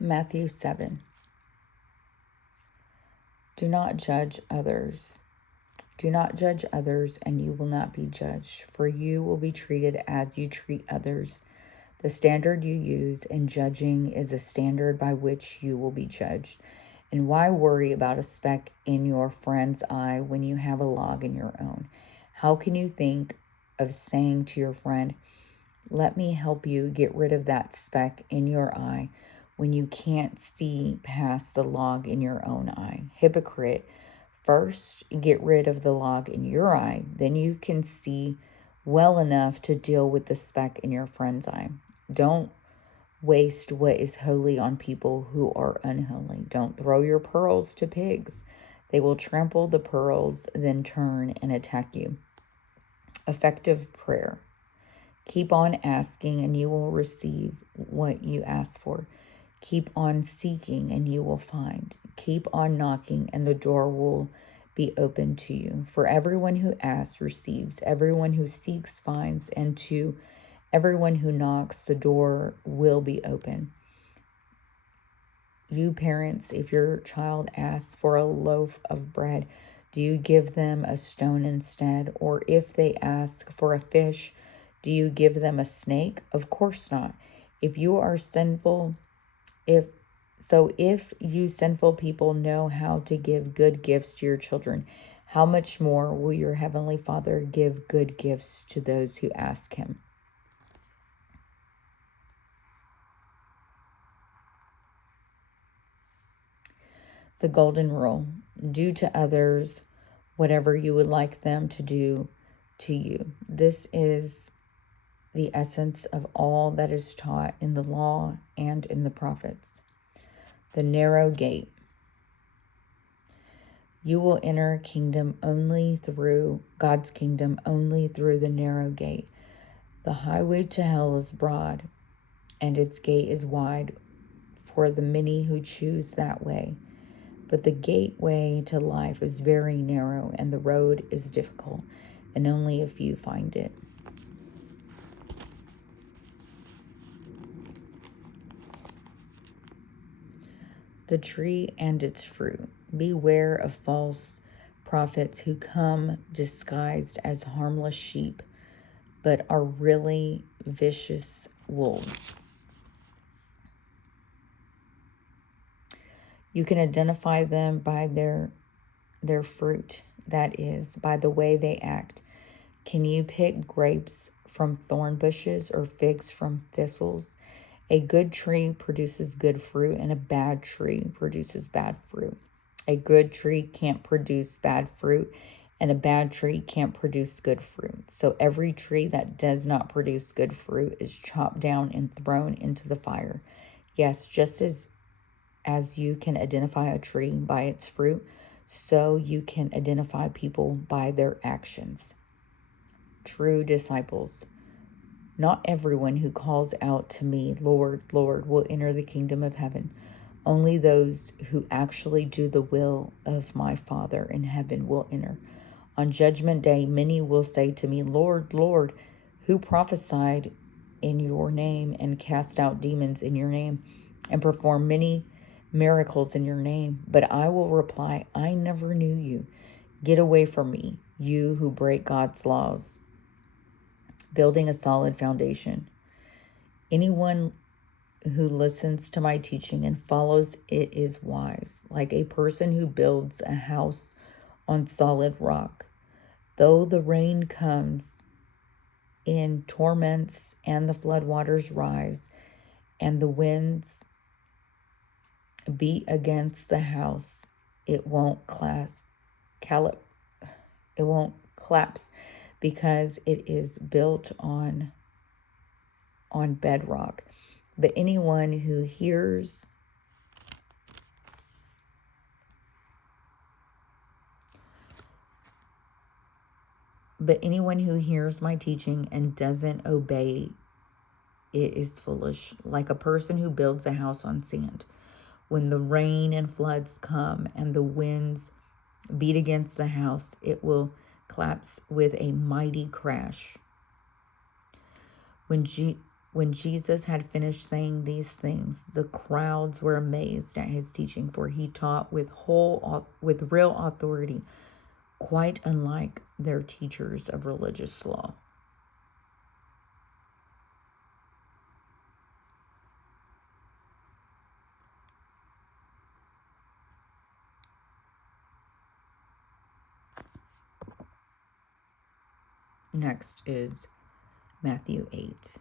Matthew 7. Do not judge others. Do not judge others, and you will not be judged, for you will be treated as you treat others. The standard you use in judging is a standard by which you will be judged. And why worry about a speck in your friend's eye when you have a log in your own? How can you think of saying to your friend, "Let me help you get rid of that speck in your eye," when you can't see past the log in your own eye? Hypocrite, first get rid of the log in your eye, then you can see well enough to deal with the speck in your friend's eye. Don't waste what is holy on people who are unholy. Don't throw your pearls to pigs. They will trample the pearls, then turn and attack you. Effective prayer. Keep on asking and you will receive what you ask for. Keep on seeking and you will find. Keep on knocking and the door will be open to you. For everyone who asks receives. Everyone who seeks finds. And to everyone who knocks, the door will be open. You parents, if your child asks for a loaf of bread, do you give them a stone instead? Or if they ask for a fish, do you give them a snake? Of course not. If you sinful people know how to give good gifts to your children, how much more will your heavenly Father give good gifts to those who ask him? The golden rule: do to others whatever you would like them to do to you. This is the essence of all that is taught in the law and in the prophets. The narrow gate. You will enter God's kingdom only through the narrow gate. The highway to hell is broad, and its gate is wide for the many who choose that way. But the gateway to life is very narrow, and the road is difficult, and only a few find it. The tree and its fruit. Beware of false prophets who come disguised as harmless sheep, but are really vicious wolves. You can identify them by their fruit, that is, by the way they act. Can you pick grapes from thorn bushes or figs from thistles? A good tree produces good fruit, and a bad tree produces bad fruit. A good tree can't produce bad fruit, and a bad tree can't produce good fruit. So every tree that does not produce good fruit is chopped down and thrown into the fire. Yes, just as you can identify a tree by its fruit, so you can identify people by their actions. True disciples. Not everyone who calls out to me, "Lord, Lord," will enter the kingdom of heaven. Only those who actually do the will of my Father in heaven will enter. On Judgment Day, many will say to me, "Lord, Lord, who prophesied in your name and cast out demons in your name and performed many miracles in your name?" But I will reply, "I never knew you. Get away from me, you who break God's laws." Building a solid foundation. Anyone who listens to my teaching and follows it is wise, like a person who builds a house on solid rock. Though the rain comes in torments and the floodwaters rise and the winds beat against the house, it won't collapse because it is built on bedrock. But anyone who hears my teaching and doesn't obey it is foolish, like a person who builds a house on sand. When the rain and floods come and the winds beat against the house, it will collapse with a mighty crash. When When Jesus had finished saying these things, the crowds were amazed at his teaching, for he taught with real authority, quite unlike their teachers of religious law. Next is Matthew 8.